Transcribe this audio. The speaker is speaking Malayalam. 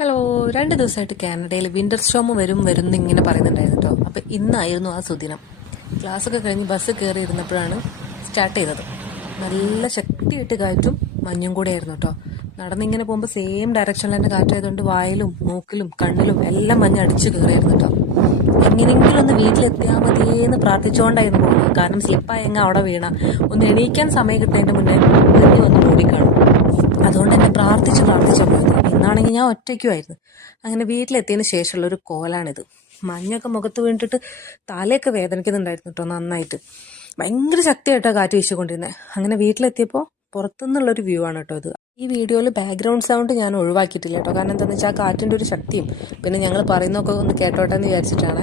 ഹലോ, 2 ദിവസമായിട്ട് കാനഡയിൽ വിന്റർ സ്റ്റോം വരും ഇങ്ങനെ പറയുന്നുണ്ടായിരുന്നു കേട്ടോ. അപ്പം ഇന്നായിരുന്നു ആ സുദിനം. ക്ലാസ്സൊക്കെ കഴിഞ്ഞ് ബസ് കയറി ഇരുന്നപ്പോഴാണ് സ്റ്റാർട്ട് ചെയ്തത്. നല്ല ശക്തിയായിട്ട് കാറ്റും മഞ്ഞും കൂടെ ആയിരുന്നു കേട്ടോ. നടന്നിങ്ങനെ പോകുമ്പോൾ സെയിം ഡയറക്ഷനിൽ തന്നെ കാറ്റായതുകൊണ്ട് വായിലും മൂക്കിലും കണ്ണിലും എല്ലാം മഞ്ഞ് അടിച്ചു കയറിയായിരുന്നു കേട്ടോ. എങ്ങനെയെങ്കിലും ഒന്ന് വീട്ടിലെത്തിയാൽ മതിയെന്ന് പ്രാർത്ഥിച്ചുകൊണ്ടായിരുന്നു പോകുന്നത്. കാരണം സ്ലിപ്പായെങ്കിൽ അവിടെ വീണ ഒന്ന് എണീക്കാൻ സമയം കിട്ടുന്നതിൻ്റെ മുന്നേ വീട്ടിൽ വന്ന് മൂടിക്കാണും. അതുകൊണ്ട് തന്നെ പ്രാർത്ഥിച്ച് പോയത്. ഇന്നാണെങ്കിൽ ഞാൻ ഒറ്റയ്ക്കുമായിരുന്നു. അങ്ങനെ വീട്ടിലെത്തിയതിന് ശേഷമുള്ള ഒരു കോലാണിത്. മഞ്ഞൊക്കെ മുഖത്ത് വീണിട്ട് തലയൊക്കെ വേദനിക്കുന്നുണ്ടായിരുന്നു കേട്ടോ നന്നായിട്ട്. ഭയങ്കര ശക്തിയായിട്ടാണ് കാറ്റ് വീശിക്കൊണ്ടിരുന്നത്. അങ്ങനെ വീട്ടിലെത്തിയപ്പോൾ പുറത്തുനിന്നുള്ളൊരു വ്യൂ ആണ് കേട്ടോ ഇത്. ഈ വീഡിയോയിൽ ബാക്ക്ഗ്രൗണ്ട് സൗണ്ട് ഞാൻ ഒഴിവാക്കിയിട്ടില്ല കേട്ടോ. കാരണം എന്താണെന്ന് വെച്ചാൽ ആ കാറ്റിൻ്റെ ഒരു ശക്തിയും പിന്നെ ഞങ്ങൾ പറയുന്നതൊക്കെ ഒന്ന് കേട്ടോട്ടെ എന്ന് വിചാരിച്ചിട്ടാണ്.